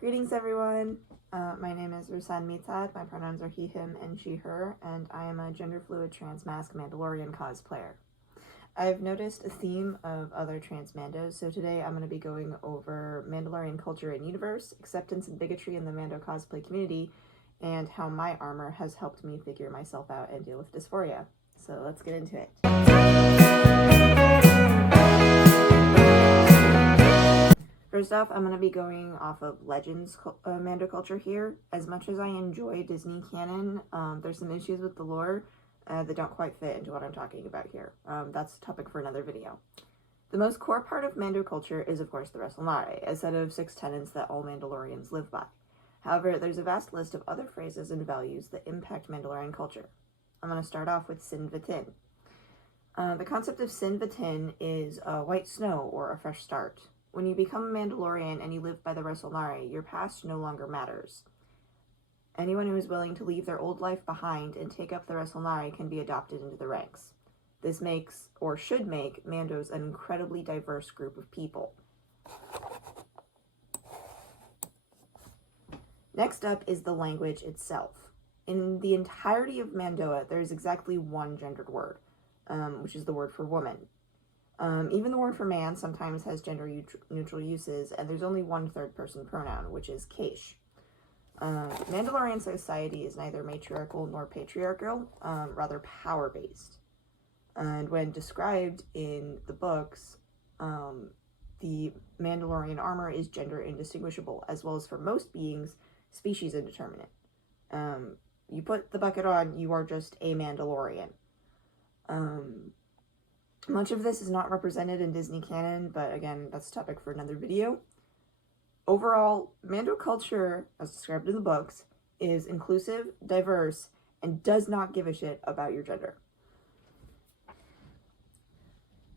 Greetings everyone, my name is Rusan Mitsad, my pronouns are he, him, and she, her, and I am a gender-fluid trans-masc Mandalorian cosplayer. I've noticed a theme of other trans mandos, so today I'm going to be going over Mandalorian culture and universe, acceptance and bigotry in the Mando cosplay community, and how my armor has helped me figure myself out and deal with dysphoria. So let's get into it. First off, I'm going to be going off of Legends Mando culture here. As much as I enjoy Disney canon, there's some issues with the lore that don't quite fit into what I'm talking about here. That's a topic for another video. The most core part of Mando culture is, of course, the WrestleMare, a set of 6 tenets that all Mandalorians live by. However, there's a vast list of other phrases and values that impact Mandalorian culture. I'm going to start off with Sin Vitin. The concept of Sin Vitin is white snow or a fresh start. When you become a Mandalorian and you live by the WrestleMare, your past no longer matters. Anyone who is willing to leave their old life behind and take up the WrestleMare can be adopted into the ranks. This makes, or should make, Mandos an incredibly diverse group of people. Next up is the language itself. In the entirety of Mandoa, there is exactly one gendered word, which is the word for woman. Even the word for man sometimes has gender-neutral uses, and there's only one third-person pronoun, which is Keish. Mandalorian society is neither matriarchal nor patriarchal, rather power-based. And when described in the books, the Mandalorian armor is gender indistinguishable, as well as for most beings, species indeterminate. You put the bucket on, you are just a Mandalorian. Much of this is not represented in Disney canon, but again, that's a topic for another video. Overall, Mando culture, as described in the books, is inclusive, diverse, and does not give a shit about your gender.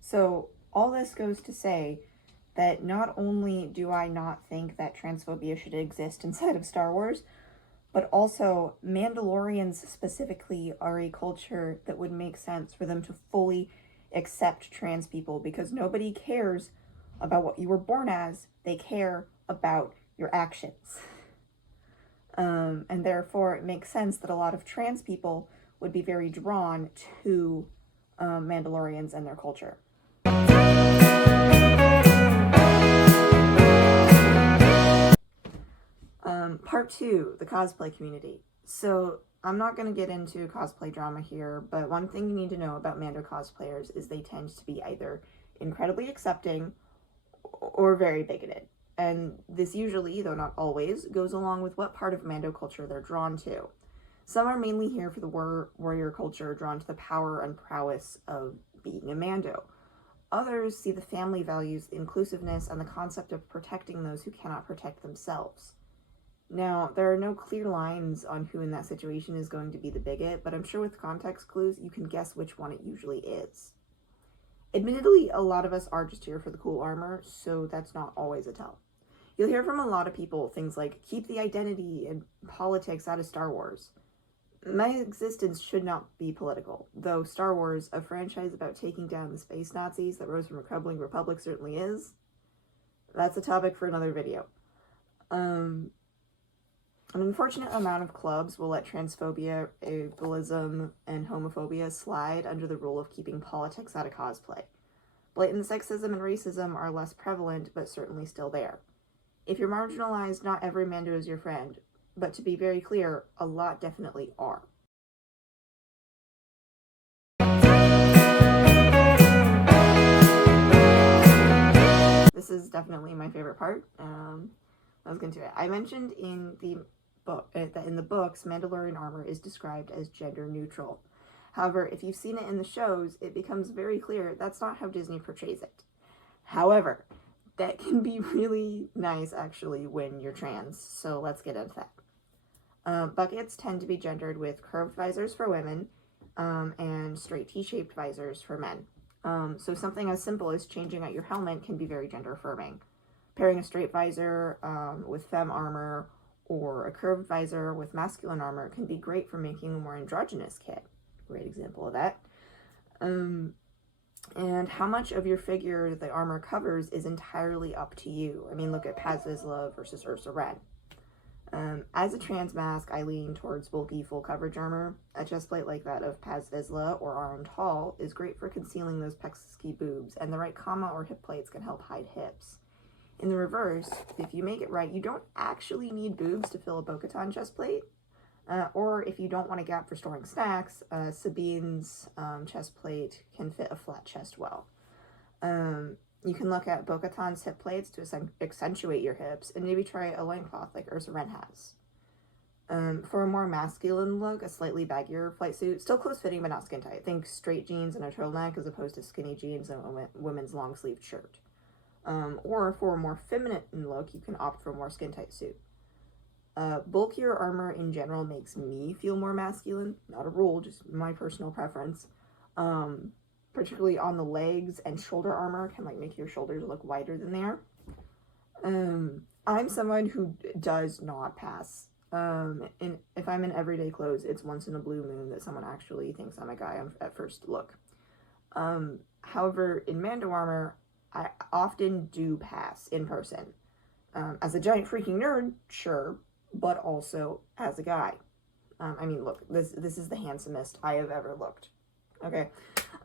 So, all this goes to say that not only do I not think that transphobia should exist inside of Star Wars, but also Mandalorians specifically are a culture that would make sense for them to fully accept trans people, because nobody cares about what you were born as, they care about your actions. And therefore it makes sense that a lot of trans people would be very drawn to Mandalorians and their culture. Part 2, the cosplay community. So I'm not going to get into cosplay drama here, but one thing you need to know about Mando cosplayers is they tend to be either incredibly accepting or very bigoted. And this usually, though not always, goes along with what part of Mando culture they're drawn to. Some are mainly here for the warrior culture, drawn to the power and prowess of being a Mando. Others see the family values, the inclusiveness, and the concept of protecting those who cannot protect themselves. Now, there are no clear lines on who in that situation is going to be the bigot, but I'm sure with context clues, you can guess which one it usually is. Admittedly, a lot of us are just here for the cool armor, so that's not always a tell. You'll hear from a lot of people things like, keep the identity and politics out of Star Wars. My existence should not be political, though Star Wars, a franchise about taking down the space Nazis that rose from a crumbling republic, certainly is. That's a topic for another video. An unfortunate amount of clubs will let transphobia, ableism, and homophobia slide under the rule of keeping politics out of cosplay. Blatant sexism and racism are less prevalent, but certainly still there. If you're marginalized, not every Mando is your friend, but to be very clear, a lot definitely are. This is definitely my favorite part. Let's get into it. I mentioned in the book that in the books, Mandalorian armor is described as gender neutral. However, if you've seen it in the shows, it becomes very clear that's not how Disney portrays it. However, that can be really nice actually when you're trans, so let's get into that. Buckets tend to be gendered with curved visors for women and straight T-shaped visors for men. So something as simple as changing out your helmet can be very gender affirming. Pairing a straight visor with femme armor or a curved visor with masculine armor can be great for making a more androgynous kit. Great example of that. And how much of your figure the armor covers is entirely up to you. I mean, look at Paz Vizsla versus Ursa Ren. As a trans mask, I lean towards bulky full coverage armor. A chest plate like that of Paz Vizsla or Arn Hall is great for concealing those pesky boobs, and the right comma or hip plates can help hide hips. In the reverse, if you make it right, you don't actually need boobs to fill a Bo-Katan chest plate. Or if you don't want a gap for storing snacks, Sabine's chest plate can fit a flat chest well. You can look at Bo-Katan's hip plates to accentuate your hips, and maybe try a loincloth like Ursa Wren has. For a more masculine look, a slightly baggier flight suit, still close-fitting but not skin-tight. Think straight jeans and a turtleneck as opposed to skinny jeans and a women's long-sleeved shirt. Or for a more feminine look, you can opt for a more skin-tight suit. Bulkier armor in general makes me feel more masculine. Not a rule, just my personal preference. Particularly on the legs, and shoulder armor can like make your shoulders look wider than they are. I'm someone who does not pass. If I'm in everyday clothes, it's once in a blue moon that someone actually thinks I'm a guy at first look. However, in Mando armor, I often do pass in person. As a giant freaking nerd, sure, but also as a guy. I mean, look, this is the handsomest I have ever looked. Okay.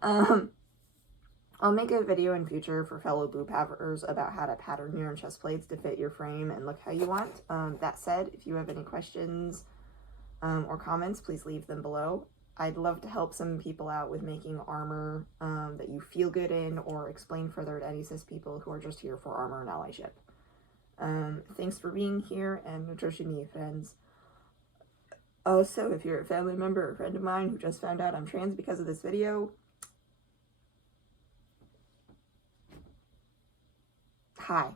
I'll make a video in future for fellow boob havers about how to pattern your chest plates to fit your frame and look how you want. That said, if you have any questions or comments, please leave them below. I'd love to help some people out with making armor that you feel good in, or explain further to any cis people who are just here for armor and allyship. Thanks for being here, and Notoshimi, friends. Also, if you're a family member or friend of mine who just found out I'm trans because of this video, hi.